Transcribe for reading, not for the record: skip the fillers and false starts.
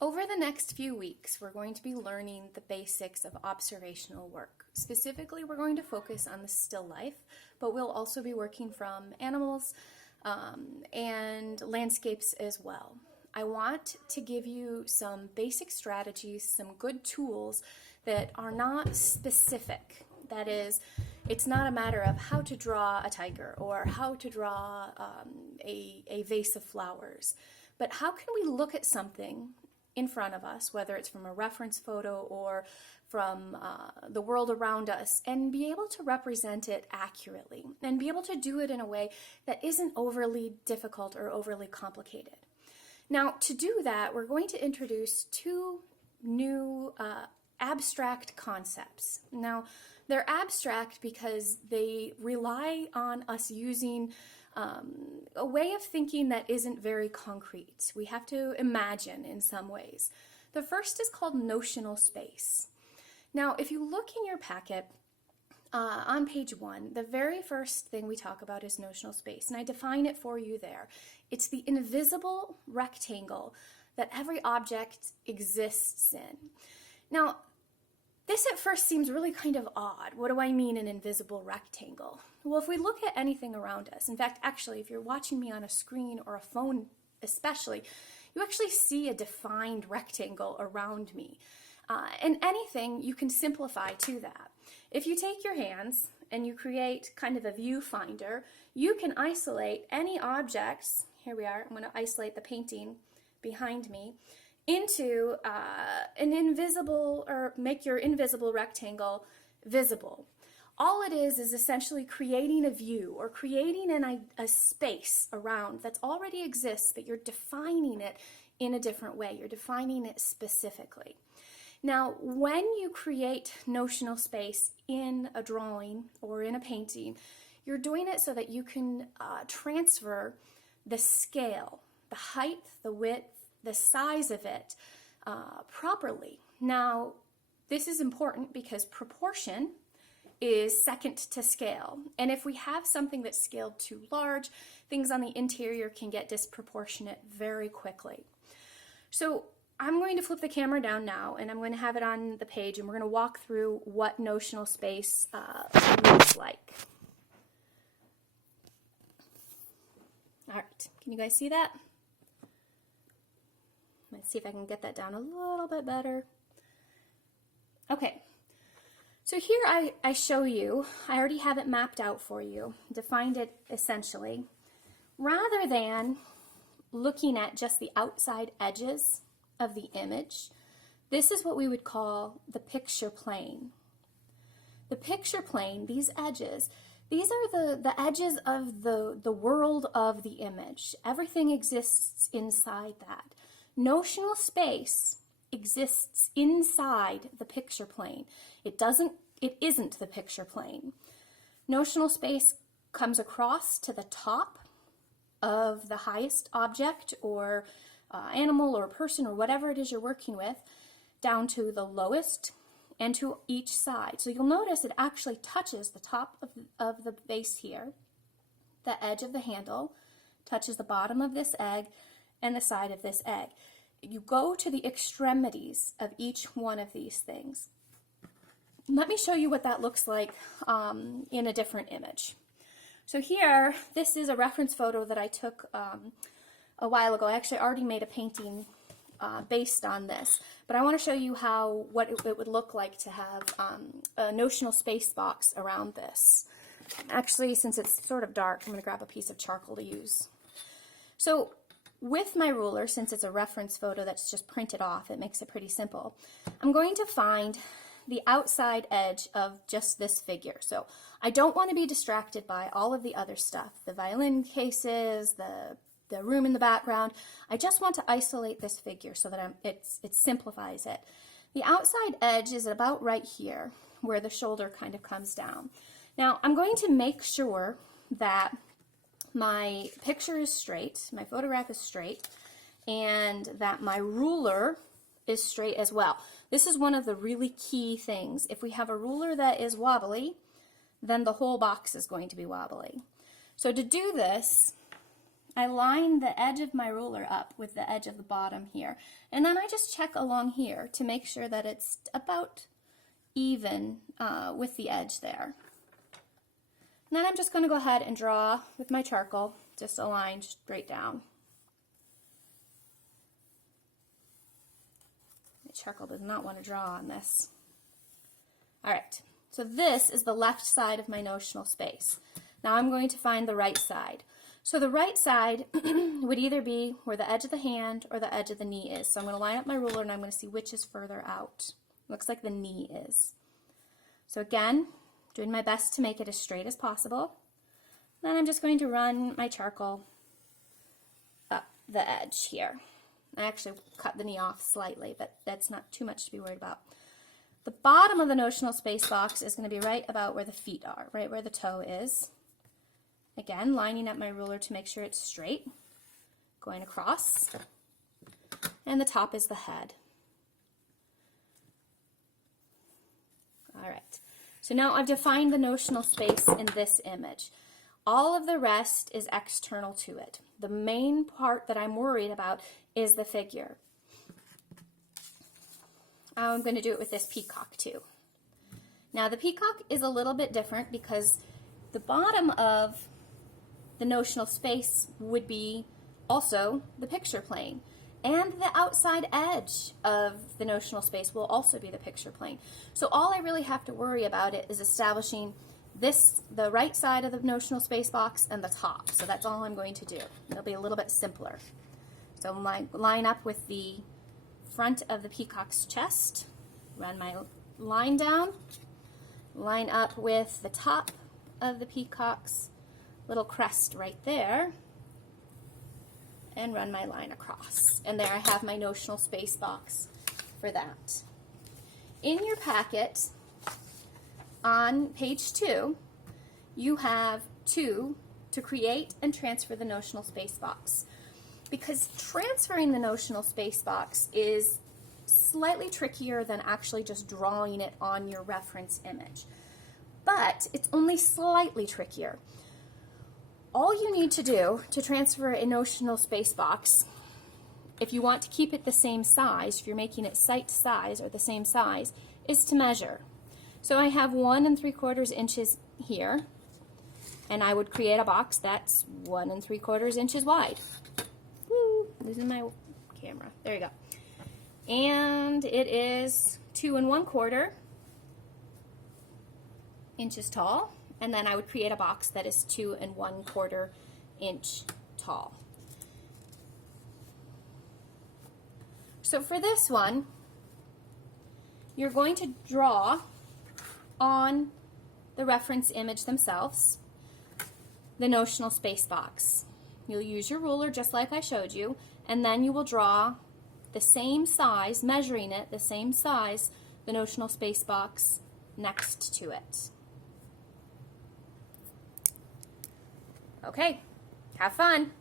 Over the next few weeks, we're going to be learning the basics of observational work. Specifically, we're going to focus on the still life, but we'll also be working from animals and landscapes as well. I want to give you some basic strategies, some good tools that are not specific. That is, it's not a matter of how to draw a tiger or how to draw a vase of flowers, but how can we look at something in front of us, whether it's from a reference photo or from the world around us, and be able to represent it accurately and be able to do it in a way that isn't overly difficult or overly complicated. Now, to do that, we're going to introduce two new abstract concepts. Now, they're abstract because they rely on us using a way of thinking that isn't very concrete. We have to imagine in some ways. The first is called notional space. Now, if you look in your packet on page 1, the very first thing we talk about is notional space, and I define it for you there. It's the invisible rectangle that every object exists in. Now, this at first seems really kind of odd. What do I mean an invisible rectangle? Well, if we look at anything around us, in fact, actually, if you're watching me on a screen or a phone especially, you actually see a defined rectangle around me. And anything you can simplify to that. If you take your hands and you create kind of a viewfinder, you can isolate any objects. Here we are. I'm going to isolate the painting behind me into an invisible, or make your invisible rectangle visible. All it is essentially creating a view or creating a space around that already exists, but you're defining it in a different way. You're defining it specifically. Now, when you create notional space in a drawing or in a painting, you're doing it so that you can transfer the scale, the height, the width, the size of it properly. Now, this is important because proportion is second to scale. And if we have something that's scaled too large, things on the interior can get disproportionate very quickly. So I'm going to flip the camera down now, and I'm going to have it on the page, and we're going to walk through what notional space looks like. All right, can you guys see that? Let's see if I can get that down a little bit better. Okay, so here I show you, I already have it mapped out for you, defined it essentially. Rather than looking at just the outside edges of the image, this is what we would call the picture plane. The picture plane, these edges, these are the edges of the world of the image. Everything exists inside that. Notional space exists inside the picture plane. It isn't the picture plane. Notional space comes across to the top of the highest object or animal or person or whatever it is you're working with, down to the lowest and to each side. So you'll notice it actually touches the top of the vase here, the edge of the handle, touches the bottom of this egg and the side of this egg. You go to the extremities of each one of these things. Let me show you what that looks like in a different image. So here, this is a reference photo that I took a while ago. I actually already made a painting based on this, but I want to show you what it would look like to have a notional space box around this. Actually, since it's sort of dark, I'm going to grab a piece of charcoal to use. So with my ruler, since it's a reference photo that's just printed off, it makes it pretty simple. I'm going to find the outside edge of just this figure. So I don't want to be distracted by all of the other stuff, the violin cases, the room in the background. I just want to isolate this figure so that it simplifies it. The outside edge is about right here where the shoulder kind of comes down. Now I'm going to make sure that my picture is straight, my photograph is straight, and that my ruler is straight as well. This is one of the really key things. If we have a ruler that is wobbly, then the whole box is going to be wobbly. So to do this, I line the edge of my ruler up with the edge of the bottom here. And then I just check along here to make sure that it's about even with the edge there. And then I'm just going to go ahead and draw with my charcoal, just a line straight down. My charcoal does not want to draw on this. All right, so this is the left side of my notional space. Now I'm going to find the right side. So the right side would either be where the edge of the hand or the edge of the knee is. So I'm going to line up my ruler and I'm going to see which is further out. Looks like the knee is. So again, doing my best to make it as straight as possible. Then I'm just going to run my charcoal up the edge here. I actually cut the knee off slightly, but that's not too much to be worried about. The bottom of the notional space box is going to be right about where the feet are, right where the toe is. Again, lining up my ruler to make sure it's straight, going across, and the top is the head. All right, so now I've defined the notional space in this image. All of the rest is external to it. The main part that I'm worried about is the figure. I'm going to do it with this peacock too. Now the peacock is a little bit different because the bottom of the notional space would be also the picture plane, and the outside edge of the notional space will also be the picture plane. So all I really have to worry about it is establishing the right side of the notional space box and the top. So that's all I'm going to do. It'll be a little bit simpler. So line up with the front of the peacock's chest, run my line down, line up with the top of the peacock's little crest right there, and run my line across. And there I have my notional space box for that. In your packet, on page 2, you have 2 to create and transfer the notional space box. Because transferring the notional space box is slightly trickier than actually just drawing it on your reference image. But it's only slightly trickier. All you need to do to transfer a notional space box, if you want to keep it the same size, if you're making it site size or the same size, is to measure. So I have 1 3/4 inches here, and I would create a box that's 1 3/4 inches wide. Woo, losing my camera. There you go. And it is 2 1/4 inches tall. And then I would create a box that is 2 1/4 inch tall. So for this one, you're going to draw on the reference image themselves the notional space box. You'll use your ruler just like I showed you, and then you will draw the same size, measuring it the same size, the notional space box next to it. Okay, have fun.